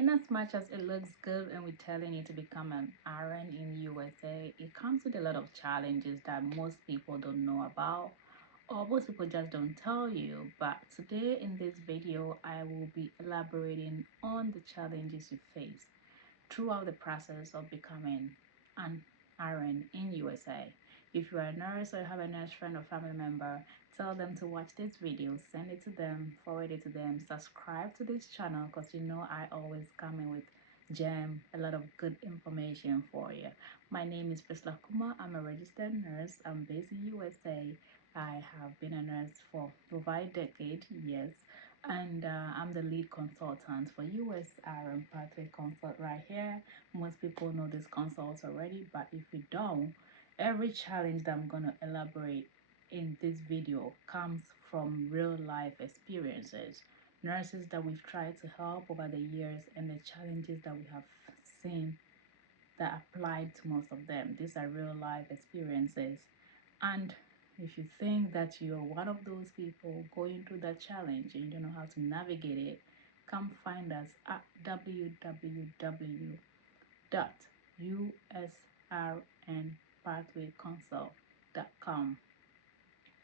In as much as it looks good and we're telling you to become an RN in USA, it comes with a lot of challenges that most people don't know about, or most people just don't tell you. But today in this video, I will be elaborating on the challenges you face throughout the process of becoming an RN in USA. If you are a nurse or you have a nurse friend or family member, tell them to watch this video, send it to them, forward it to them, subscribe to this channel because you know I always come in with a lot of good information for you. My name is Priscilla Kuma. I'm a registered nurse. I'm based in USA. I have been a nurse for over a decade, yes, and I'm the lead consultant for USRN Pathway Consult right here. Most people know this consult already, but if you don't, every challenge that I'm going to elaborate in this video comes from real life experiences, nurses that we've tried to help over the years, and the challenges that we have seen that applied to most of them. These are real life experiences, and if you think that you're one of those people going through that challenge and you don't know how to navigate it, come find us at www.usrnpathwayconsult.com.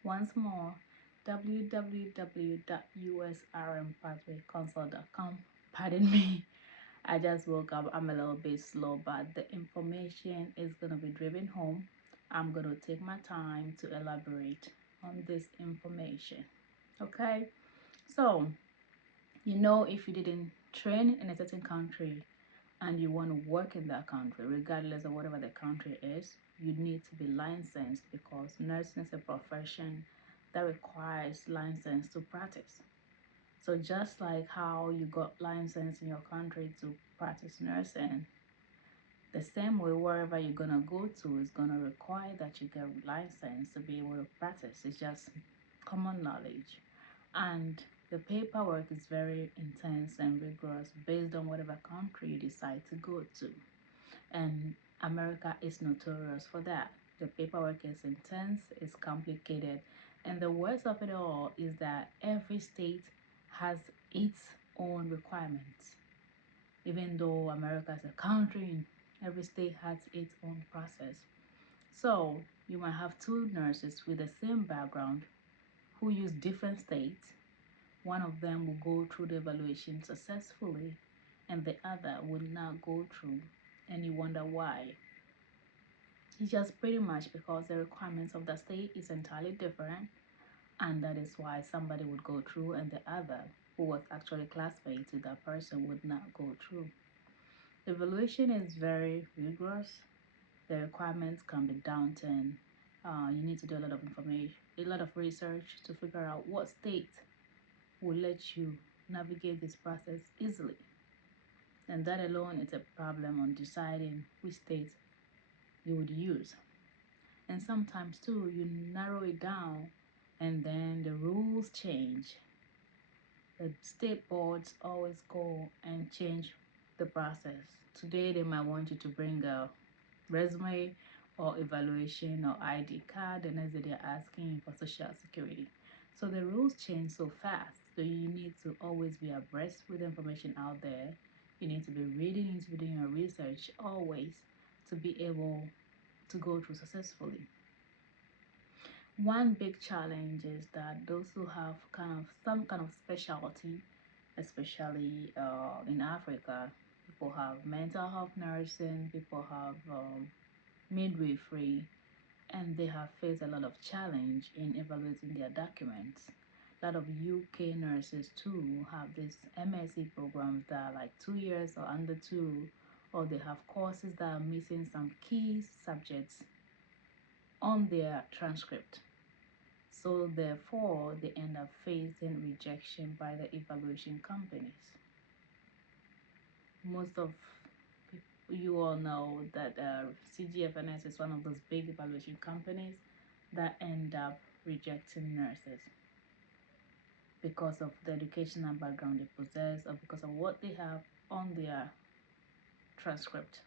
Once more, www.usrnpathwayconsult.com. Pardon me, I just woke up. I'm a little bit slow, but the information is going to be driven home. I'm going to take my time to elaborate on this information. Okay, so if you didn't train in a certain country and you want to work in that country, regardless of whatever the country is, you need to be licensed because nursing is a profession that requires license to practice. So just like how you got license in your country to practice nursing, the same way wherever you're gonna go to is gonna require that you get a license to be able to practice. It's just common knowledge. And the paperwork is very intense and rigorous based on whatever country you decide to go to. And America is notorious for that. The paperwork is intense, it's complicated, and the worst of it all is that every state has its own requirements. Even though America is a country, every state has its own process. So you might have two nurses with the same background who use different states. One of them will go through the evaluation successfully and the other will not go through, and you wonder why. It's just pretty much because the requirements of the state is entirely different, and that is why somebody would go through and the other, who was actually classmates with that person, would not go through. The evaluation is very rigorous. The requirements can be daunting. You need to do a lot of information, a lot of research to figure out what state will let you navigate this process easily. And that alone is a problem on deciding which state you would use. And sometimes too, you narrow it down and then the rules change. The state boards always go and change the process. Today they might want you to bring a resume or evaluation or ID card, and next day they're asking you for social security. So the rules change so fast. So you need to always be abreast with the information out there. You need to be reading, you need to be doing your research always to be able to go through successfully. One big challenge is that those who have some kind of specialty, especially in Africa, people have mental health nursing, people have midwifery, and they have faced a lot of challenge in evaluating their documents. A lot of UK nurses too have these MSc programs that are like 2 years or under 2, or they have courses that are missing some key subjects on their transcript. So therefore, they end up facing rejection by the evaluation companies. Most of you all know that CGFNS is one of those big evaluation companies that end up rejecting nurses because of the educational background they possess or because of what they have on their transcript.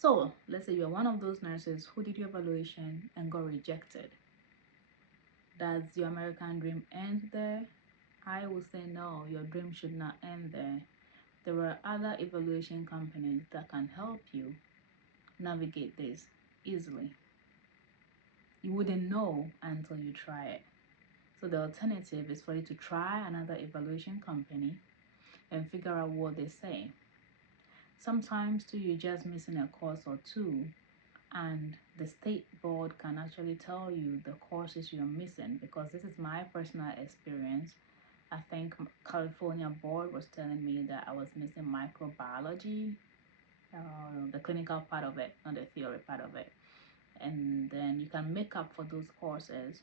So let's say you're one of those nurses who did your evaluation and got rejected. Does your American dream end there? I would say no, your dream should not end there. There are other evaluation companies that can help you navigate this easily. You wouldn't know until you try it. So the alternative is for you to try another evaluation company and figure out what they say. Sometimes too, you're just missing a course or two, and the state board can actually tell you the courses you're missing, because this is my personal experience. I think California board was telling me that I was missing microbiology, the clinical part of it, not the theory part of it. And then you can make up for those courses.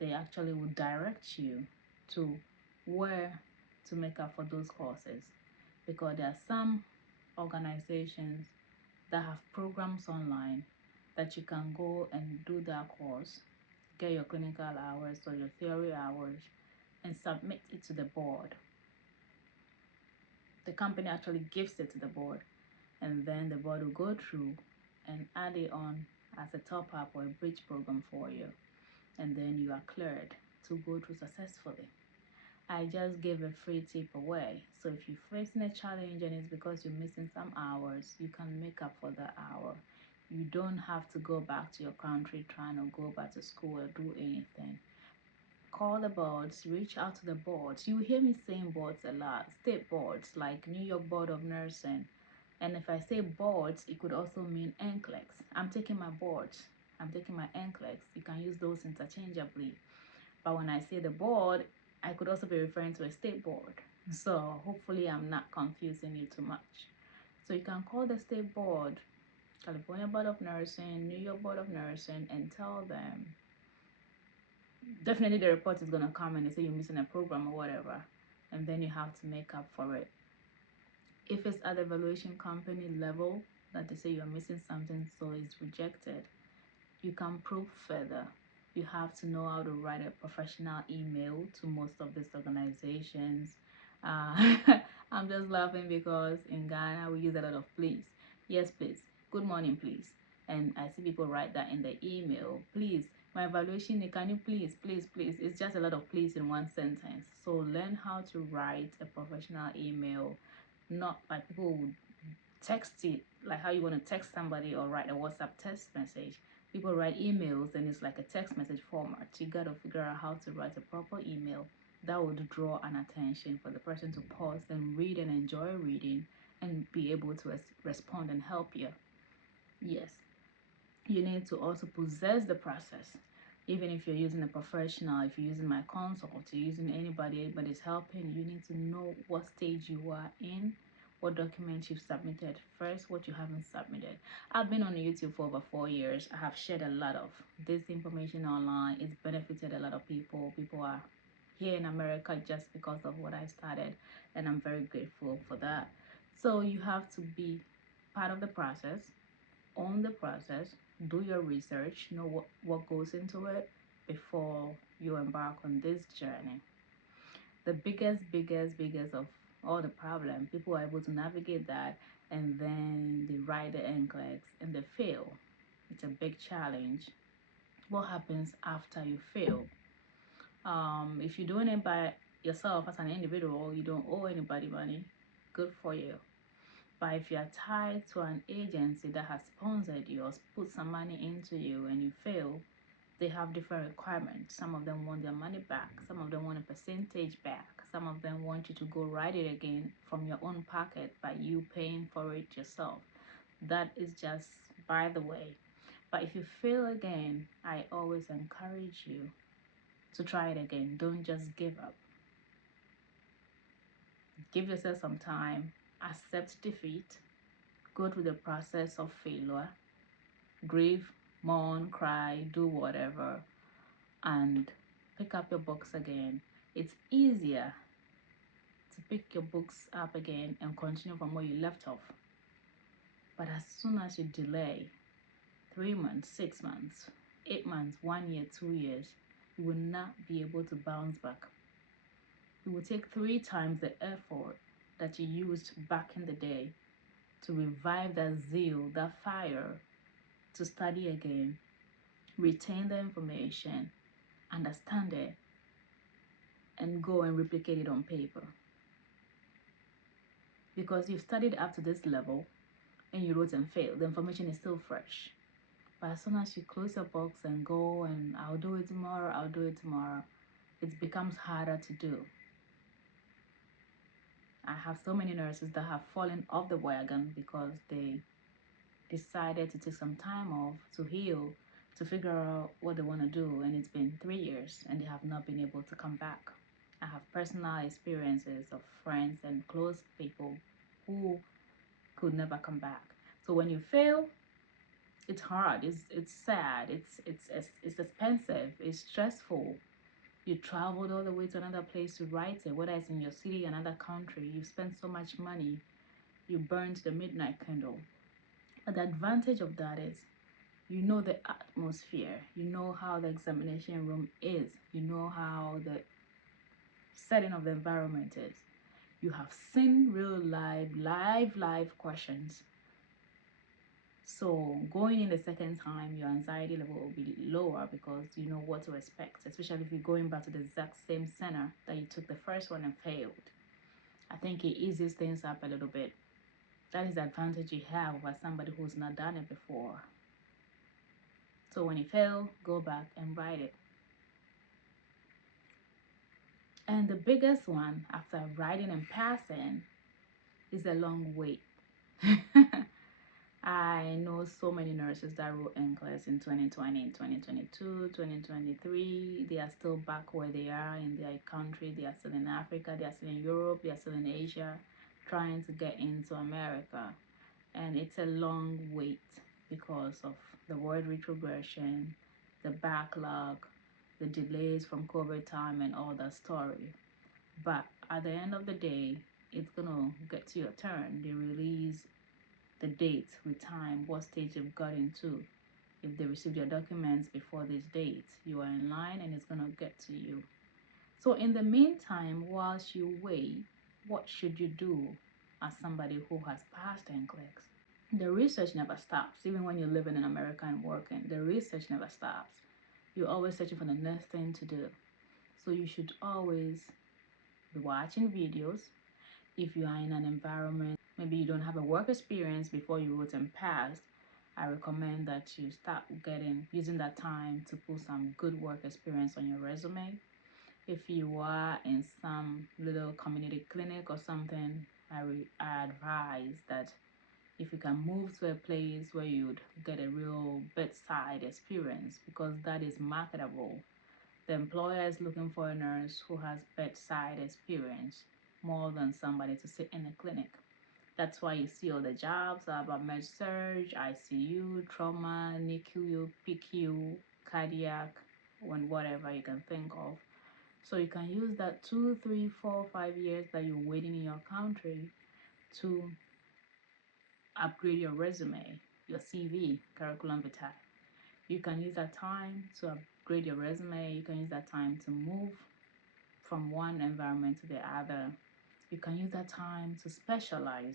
They actually will direct you to where to make up for those courses, because there are some organizations that have programs online that you can go and do that course, get your clinical hours or your theory hours, and submit it to the board. The company actually gives it to the board, and then the board will go through and add it on as a top up or a bridge program for you, and then you are cleared to go through successfully. I just gave a free tip away. So if you're facing a challenge and it's because you're missing some hours, you can make up for that hour. You don't have to go back to your country trying to go back to school or do anything. Call the boards, reach out to the boards. You hear me saying boards a lot. State boards like New York Board of Nursing. And if I say boards, it could also mean NCLEX. I'm taking my boards. I'm taking my NCLEX. You can use those interchangeably. But when I say the board, I could also be referring to a state board. So hopefully I'm not confusing you too much. So you can call the state board, California Board of Nursing, New York Board of Nursing, and tell them, definitely the report is going to come and they say you're missing a program or whatever, and then you have to make up for it. If it's at the evaluation company level that they say you're missing something, so it's rejected, you can probe further. You have to know how to write a professional email to most of these organizations. I'm just laughing because in Ghana we use a lot of please. Yes, please. Good morning, please. And I see people write that in the email. Please, my evaluation, can you please, please, please. It's just a lot of please in one sentence. So learn how to write a professional email, not like people would text it, like how you want to text somebody or write a WhatsApp text message. People write emails and it's like a text message format. You got to figure out how to write a proper email that would draw an attention for the person to pause and read and enjoy reading and be able to respond and help you. Yes, you need to also possess the process. Even if you're using a professional, if you're using my consult, you're using anybody's helping, you need to know what stage you are in, what documents you've submitted first, what you haven't submitted. I've been on YouTube for over 4 years. I have shared a lot of this information online. It's benefited a lot of people. People are here in America just because of what I started, and I'm very grateful for that. So you have to be part of the process, own the process, do your research, know what goes into it before you embark on this journey. The biggest of all the problem, people are able to navigate that, and then they write the NCLEX and they fail. It's a big challenge. What happens after you fail? If you're doing it by yourself as an individual, you don't owe anybody money. Good for you. But if you're tied to an agency that has sponsored you or put some money into you and you fail, they have different requirements. Some of them want their money back. Some of them want a percentage back. Some of them want you to go write it again from your own pocket by you paying for it yourself. That is just by the way. But if you fail again, I always encourage you to try it again. Don't just give up. Give yourself some time. Accept defeat. Go through the process of failure. Grieve, mourn, cry, do whatever, and pick up your books again. It's easier to pick your books up again and continue from where you left off. But as soon as you delay 3 months, 6 months, 8 months, 1 year, 2 years, you will not be able to bounce back. It will take 3 times the effort that you used back in the day to revive that zeal, that fire, to study again, retain the information, understand it, and go and replicate it on paper. because you've studied up to this level and you wrote and failed. The information is still fresh. But as soon as you close your box and go and I'll do it tomorrow, I'll do it tomorrow, it becomes harder to do. I have so many nurses that have fallen off the wagon because they decided to take some time off to heal, to figure out what they want to do, and it's been 3 years and they have not been able to come back. I have personal experiences of friends and close people who could never come back. So when you fail, it's hard, it's sad, it's expensive, it's stressful. You traveled all the way to another place to write it, whether it's in your city, another country. You spent so much money, you burned the midnight candle. But the advantage of that is you know the atmosphere, you know how the examination room is, you know how the setting of the environment is. You have seen real live questions. So going in the second time, your anxiety level will be lower because you know what to expect, especially if you're going back to the exact same center that you took the first one and failed. I think it eases things up a little bit. That is the advantage you have over somebody who's not done it before. So when you fail, go back and write it. And the biggest one after writing and passing is a long wait. I know so many nurses that wrote NCLEX in 2020, 2022, 2023. They are still back where they are in their country. They are still in Africa. They are still in Europe. They are still in Asia, trying to get into America. And it's a long wait because of the word retrogression, the backlog, the delays from COVID time and all that story. But at the end of the day, it's gonna get to your turn. They release the date with time, what stage you've got into. If they received your documents before this date, you are in line and it's gonna get to you. So in the meantime, whilst you wait, what should you do as somebody who has passed NCLEX? The research never stops. Even when you're living in America and working, the research never stops. You're always searching for the next thing to do. So you should always be watching videos. If you are in an environment, maybe you don't have a work experience before you wrote and passed, I recommend that you start using that time to put some good work experience on your resume. If you are in some little community clinic or something, I advise that if you can move to a place where you'd get a real bedside experience, because that is marketable. The employer is looking for a nurse who has bedside experience more than somebody to sit in a clinic. That's why you see all the jobs are about med-surg, ICU, trauma, NICU, PICU, cardiac, and whatever you can think of. So you can use that 2, 3, 4, 5 years that you're waiting in your country to upgrade your resume, your CV, curriculum vitae. You can use that time to upgrade your resume. You can use that time to move from one environment to the other. You can use that time to specialize.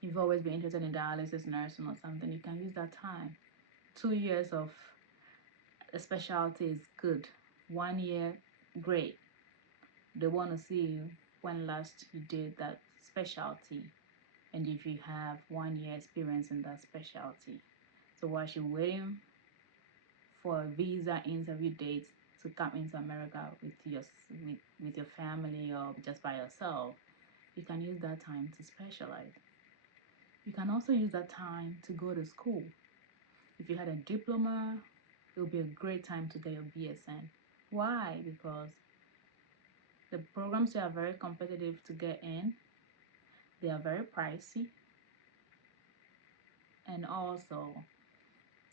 You've always been interested in dialysis nursing or something, you can use that time. 2 years of a specialty is good. 1 year, great. They want to see you when last you did that specialty and if you have 1 year experience in that specialty. So while you're waiting for a visa interview date to come into America with your family or just by yourself, you can use that time to specialize. You can also use that time to go to school. If you had a diploma, it would be a great time to get your BSN. Why? Because the programs are very competitive to get in. They are very pricey. And also,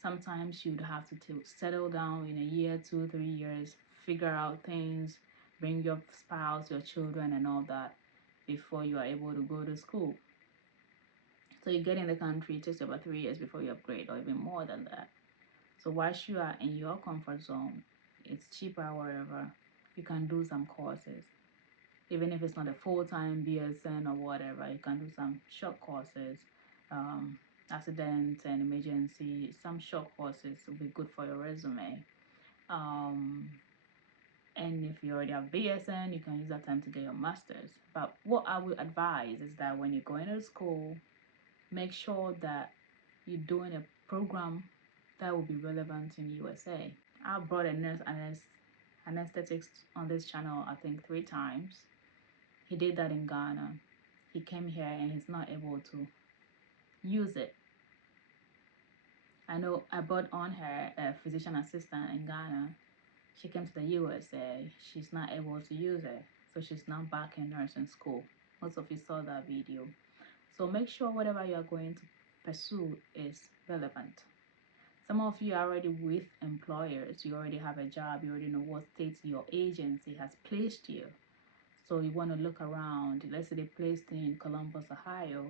sometimes you'd have to settle down in a year, 2, 3 years, figure out things, bring your spouse, your children, and all that before you are able to go to school. So you get in the country, it takes about 3 years before you upgrade, or even more than that. So whilst you are in your comfort zone, it's cheaper wherever, you can do some courses. Even if it's not a full-time BSN or whatever, you can do some short courses. Accident and emergency, some short courses will be good for your resume. And if you already have BSN, you can use that time to get your master's. But what I would advise is that when you're going to school, make sure that you're doing a program that will be relevant in USA. I brought a nurse anesthetics on this channel, I think 3 times. He did that in Ghana. He came here and he's not able to use it. I know I brought on her a physician assistant in Ghana. She came to the USA. She's not able to use it. So she's now back in nursing school. Most of you saw that video. So make sure whatever you are going to pursue is relevant. Some of you are already with employers. You already have a job. You already know what state your agency has placed you. So you want to look around. Let's say they placed in Columbus, Ohio.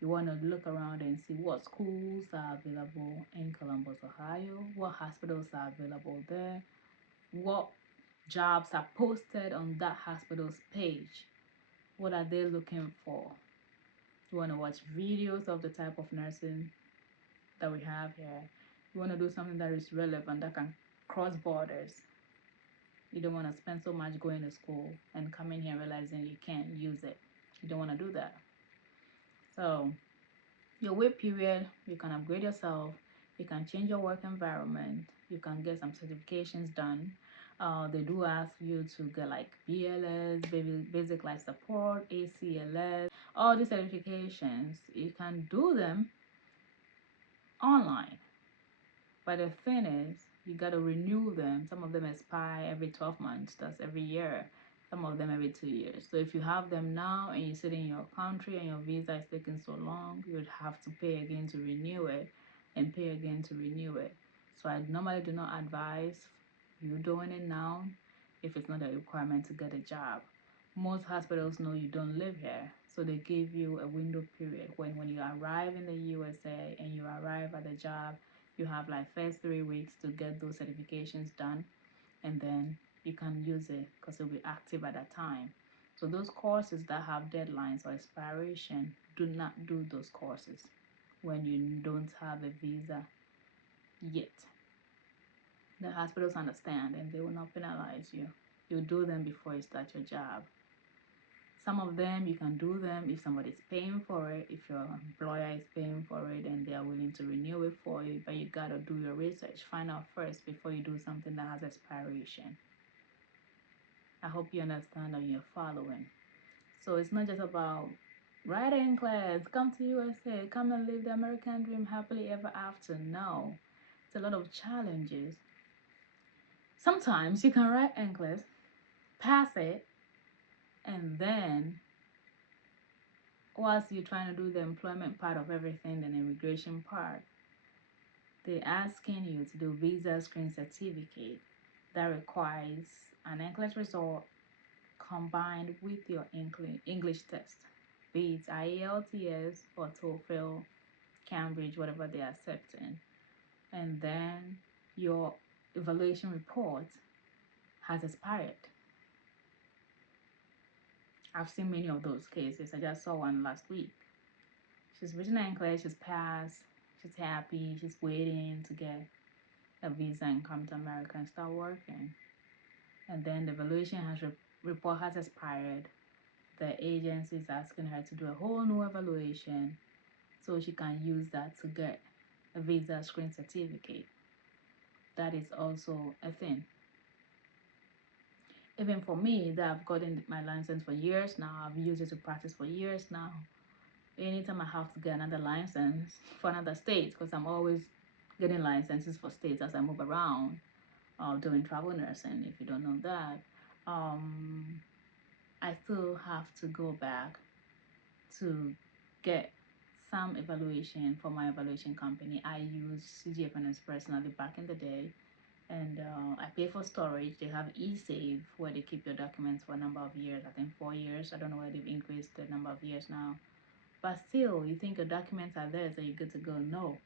You want to look around and see what schools are available in Columbus, Ohio, what hospitals are available there, what jobs are posted on that hospital's page. What are they looking for? You want to watch videos of the type of nursing that we have here. You want to do something that is relevant, that can cross borders. You don't want to spend so much going to school and coming here realizing you can't use it. You don't want to do that. So your wait period, you can upgrade yourself. You can change your work environment. You can get some certifications done. They do ask you to get like BLS, basic life support, ACLS, all these certifications. You can do them online. But the thing is, you got to renew them. Some of them expire every 12 months. That's every year. Some of them every 2 years. So if you have them now and you sit in your country and your visa is taking so long, you would have to pay again to renew it and pay again to renew it. So I normally do not advise you doing it now if it's not a requirement to get a job. Most hospitals know you don't live here, so they give you a window period when you arrive in the USA and you arrive at the job. You have like first 3 weeks to get those certifications done, and then you can use it because it'll be active at that time. So those courses that have deadlines or expiration, do not do those courses when you don't have a visa yet. The hospitals understand and they will not penalize you. You do them before you start your job. Some of them you can do them if somebody's paying for it, if your employer is paying for it and they are willing to renew it for you, but you gotta do your research. Find out first before you do something that has expiration. I hope you understand and you're following. So it's not just about right NCLEX, come to USA, come and live the American dream happily ever after. No, it's a lot of challenges. Sometimes you can write NCLEX, pass it, and then whilst you're trying to do the employment part of everything, the immigration part, they're asking you to do visa screen certificate that requires an NCLEX result combined with your English test, be it IELTS or TOEFL, Cambridge, whatever they're accepting. And then your evaluation report has expired. I've seen many of those cases. I just saw one last week. She's written NCLEX, she's passed, she's happy, she's waiting to get a visa and come to America and start working. And then the evaluation report has expired. The agency is asking her to do a whole new evaluation so she can use that to get a visa screen certificate. That is also a thing. Even for me, that I've gotten my license for years now, I've used it to practice for years now. Anytime I have to get another license for another state, because I'm always getting licenses for states as I move around, doing travel nursing, if you don't know that, I still have to go back to get some evaluation for my evaluation company. I use CGFNS personally back in the day, and I pay for storage. They have eSave where they keep your documents for a number of years, I think 4 years. I don't know whether they've increased the number of years now. But still, you think your documents are there so you're good to go. No.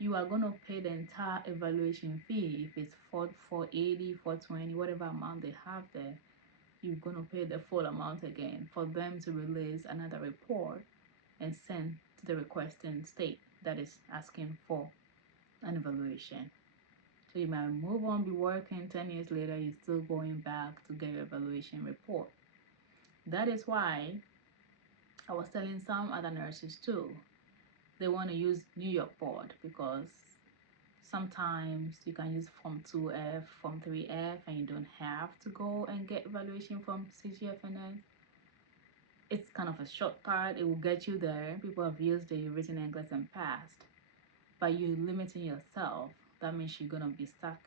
You are going to pay the entire evaluation fee. If it's 480, 420, whatever amount they have there, you're going to pay the full amount again for them to release another report and send to the requesting state that is asking for an evaluation. So you might move on, be working, 10 years later, you're still going back to get your evaluation report. That is why I was telling some other nurses too, they want to use New York board, because sometimes you can use Form 2F, Form 3F, and you don't have to go and get evaluation from CGFNS. It's kind of a shortcut. It will get you there. People have used it, you've written NCLEX and passed. But you're limiting yourself. That means you're going to be stuck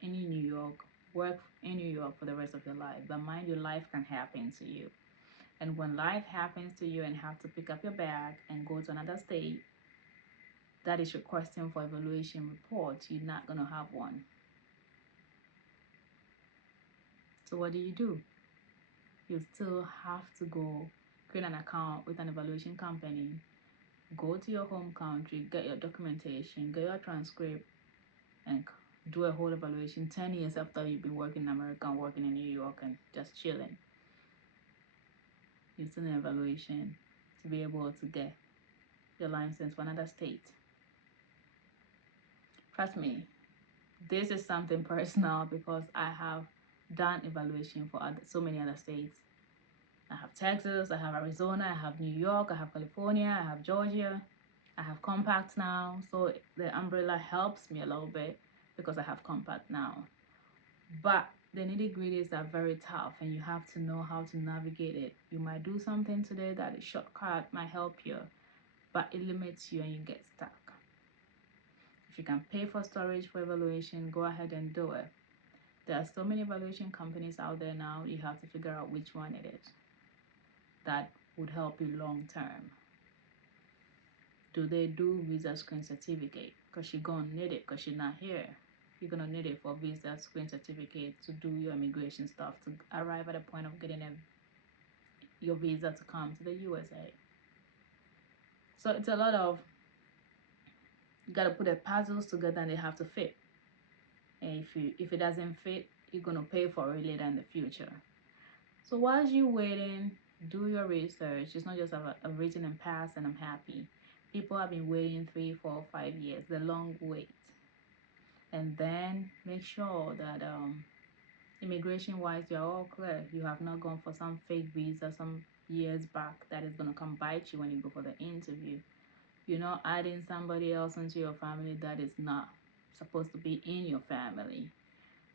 in New York, work in New York for the rest of your life. But mind you, life can happen to you. And when life happens to you and have to pick up your bag and go to another state that is requesting for evaluation report, you're not going to have one. So what do? You still have to go create an account with an evaluation company, go to your home country, get your documentation, get your transcript, and do a whole evaluation 10 years after you've been working in America and working in New York and just chilling. You still need an evaluation to be able to get your license for another state. Trust me, this is something personal because I have done evaluation for so many other states. I have Texas, I have Arizona, I have New York, I have California, I have Georgia, I have compact now. So the umbrella helps me a little bit because I have compact now. But the nitty-gritties are very tough and you have to know how to navigate it. You might do something today that a shortcut might help you, but it limits you and you get stuck. If you can pay for storage for evaluation, go ahead and do it. There are so many evaluation companies out there now. You have to figure out which one it is that would help you long term. Do they do visa screen certificate? Because you're going to need it because you're not here. You're going to need it for visa screen certificate to do your immigration stuff, to arrive at the point of getting your visa to come to the USA. So it's a lot of, you got to put the puzzles together and they have to fit. And if it doesn't fit, you're going to pay for it later in the future. So while you're waiting, do your research. It's not just a written and pass and I'm happy. People have been waiting 3, 4, 5 years, the long wait. And then make sure that immigration wise you're all clear. You have not gone for some fake visa some years back that is going to come bite you when you go for the interview. You're not adding somebody else into your family that is not supposed to be in your family.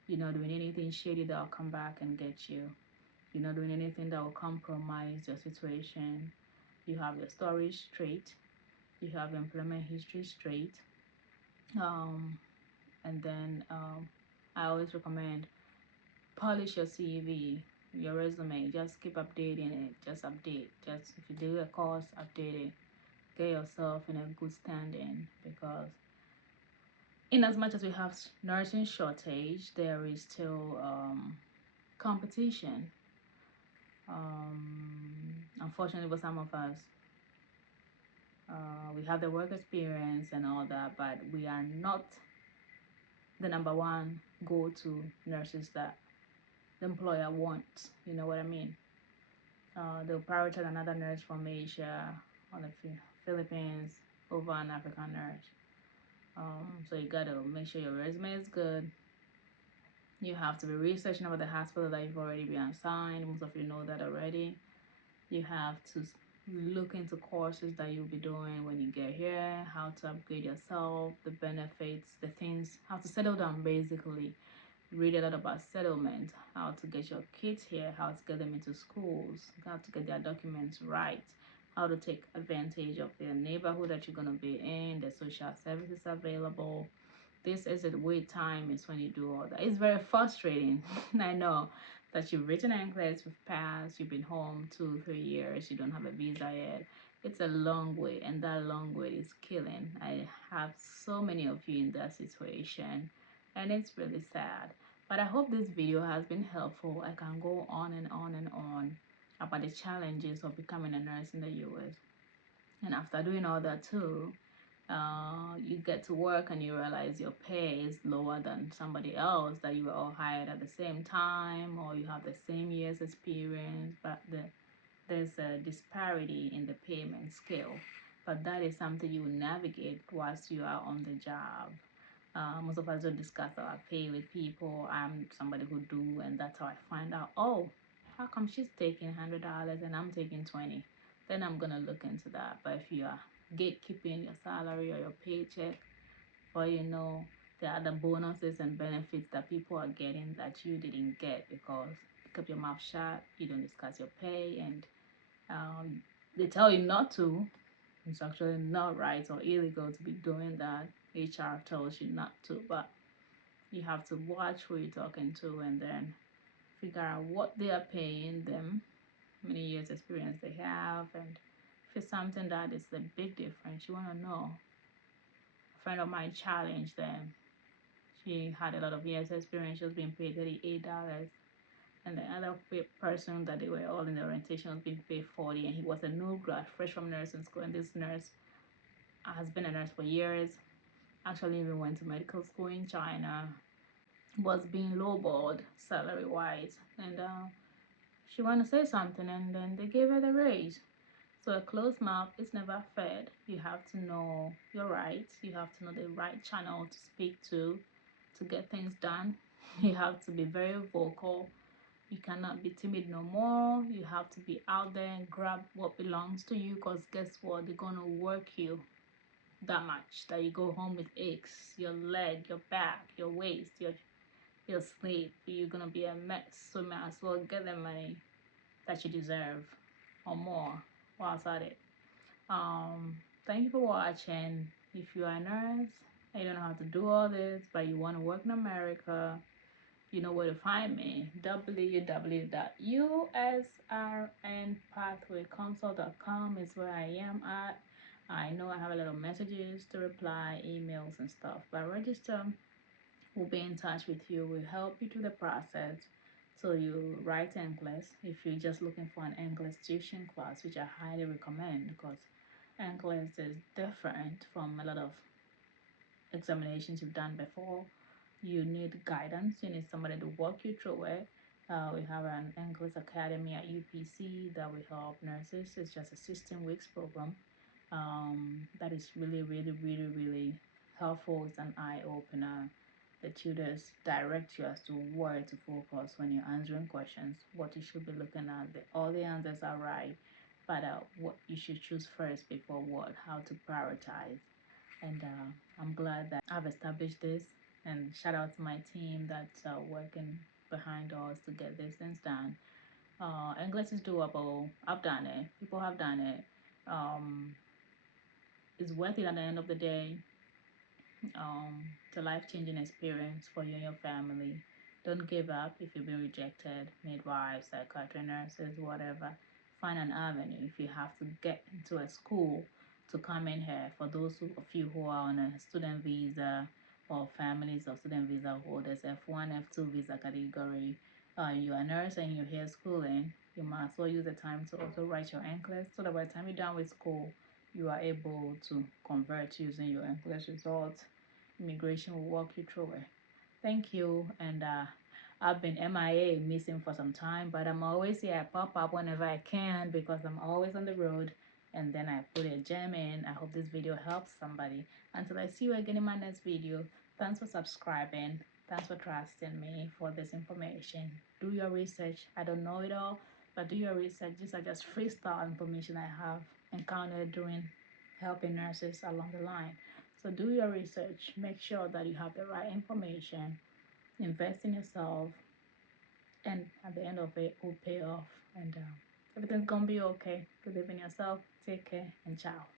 You're not doing anything shady that will come back and get you. You're not doing anything that will compromise your situation. You have your story straight. You have employment history straight. And then I always recommend polish your CV, your resume. Just keep updating it. Just update. Just if you do a course, update it. Get yourself in a good standing, because in as much as we have nursing shortage, there is still competition. Unfortunately for some of us, we have the work experience and all that, but we are not the number one go-to nurses that the employer wants. You know what I mean? They'll prioritize another nurse from Asia or the Philippines over an African nurse. So you gotta make sure your resume is good. You have to be researching about the hospital that you've already been assigned. Most of you know that already. You have to look into courses that you'll be doing when you get here, how to upgrade yourself, the benefits, the things, how to settle down basically. Read a lot about settlement, how to get your kids here, how to get them into schools, how to get their documents right, how to take advantage of their neighborhood that you're going to be in, the social services available. This is it, wait time is when you do all that. It's very frustrating. I know that you've written NCLEX, you've passed, you've been home 2, 3 years, you don't have a visa yet. It's a long wait, and that long wait is killing. I have so many of you in that situation, and it's really sad. But I hope this video has been helpful. I can go on and on and on about the challenges of becoming a nurse in the US. And after doing all that too, you get to work and you realize your pay is lower than somebody else that you were all hired at the same time, or you have the same year's experience, but there's a disparity in the payment scale. But that is something you navigate whilst you are on the job. Most of us don't discuss our pay with people. I'm somebody who do, and that's how I find out, oh, how come she's taking $100 and I'm taking 20? Then I'm gonna look into that. But if you are gatekeeping your salary or your paycheck, or the other bonuses and benefits that people are getting that you didn't get because you kept your mouth shut, you don't discuss your pay, and they tell you not to. It's actually not right or illegal to be doing that. HR tells you not to, but you have to watch who you're talking to and then figure out what they are paying them, how many years experience they have, and if it's something that is a big difference, you want to know. A friend of mine challenged them. She had a lot of years experience. She was being paid $38, and the other person that they were all in the orientation was being paid 40, and he was a new grad, fresh from nursing school, and this nurse has been a nurse for years. Actually, even went to medical school in China. Was being lowballed salary wise, and she wanted to say something, and then they gave her the raise. So a closed mouth is never fed. You have to know your rights. You have to know the right channel to speak to get things done. You have to be very vocal. You cannot be timid no more. You have to be out there and grab what belongs to you, because guess what? They're gonna work you that much that you go home with aches, your leg, your back, your waist, your sleep. You're gonna be a mess. So you might as well get the money that you deserve or more whilst at it. Thank you for watching. If you are a nurse and you don't know how to do all this, but you want to work in America, you know where to find me. www.usrnpathwayconsult.com is where I am at. I know I have a lot of messages to reply, emails and stuff, but register. We'll be in touch with you. We'll help you through the process. So you write NCLEX if you're just looking for an NCLEX tuition class, which I highly recommend, because NCLEX is different from a lot of examinations you've done before. You need guidance. You need somebody to walk you through it. We have an NCLEX Academy at UPC that will help nurses. It's just a 16 weeks program. That is really, really, really, really helpful. It's an eye opener. The tutors direct you as to where to focus when you're answering questions, what you should be looking at. All the answers are right, but what you should choose first before what, how to prioritize. And I'm glad that I've established this. And shout out to my team that's working behind us to get these things done. English is doable. I've done it. People have done it. It's worth it at the end of the day. It's a life-changing experience for you and your family. Don't give up if you've been rejected. Midwives, psychiatry nurses, whatever. Find an avenue. If you have to get into a school to come in here, for those of you who are on a student visa or families of student visa holders, F1, F2 visa category, you're a nurse and you're here schooling, you might as well use the time to also write your NCLEX, so that by the time you're done with school, you are able to convert using your NCLEX results. Immigration will walk you through it. Thank you. And I've been MIA, missing for some time, but I'm always here. I pop up whenever I can because I'm always on the road, and then I put a gem in. I hope this video helps somebody. Until I see you again in my next video, thanks for subscribing. Thanks for trusting me for this information. Do your research. I don't know it all, but do your research. These are just freestyle information I have encountered during helping nurses along the line. So do your research. Make sure that you have the right information. Invest in yourself, and at the end of it, will pay off. And everything's gonna be okay. Believe in yourself. Take care, and ciao.